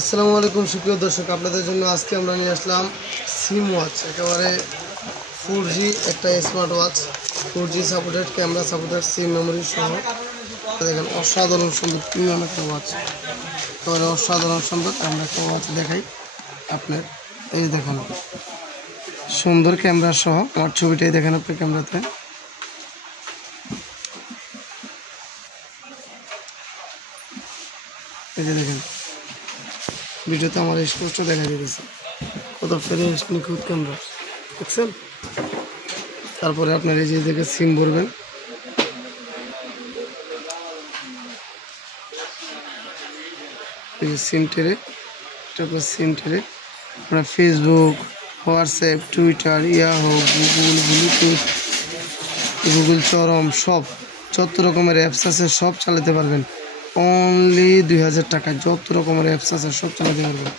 আসসালামু আলাইকুম সুপ্রিয় দর্শক, আপনাদের জন্য আজকে আমরা নিয়ে আসলাম সিম ওয়াচ, একেবারে 4G একটা smart watch, 4G supported, camera supported, সিম মেমোরি সহ। দেখেন অসাধারণ সুন্দর প্রিমিয়াম একটা ওয়াচ, একেবারে অসাধারণ সুন্দর। আমরা একটা ওয়াচ দেখাই আপনার, এই দেখেন সুন্দর ক্যামেরা সহ। আমার ছবিটাই দেখেন আপনি ক্যামেরাতে, এই যে দেখেন ভিডিওতে আমার স্পষ্ট দেখা যেতেছে কত ফ্রেশ নিখুঁত ক্যামেরা, দেখছেন। তারপরে আপনার এই যে দেখে সিম ভরবেন, এই যে সিম টেরে, তারপর সিম টেরে আপনার Facebook, WhatsApp, Twitter, Yahoo, Google, Bluetooth, Google চরম সব যত রকমের অ্যাপস আছে সব চালাতে পারবেন। অনলি 2000 টাকা যত রকমের অ্যাপস আছে সব চালাতে পারবেন।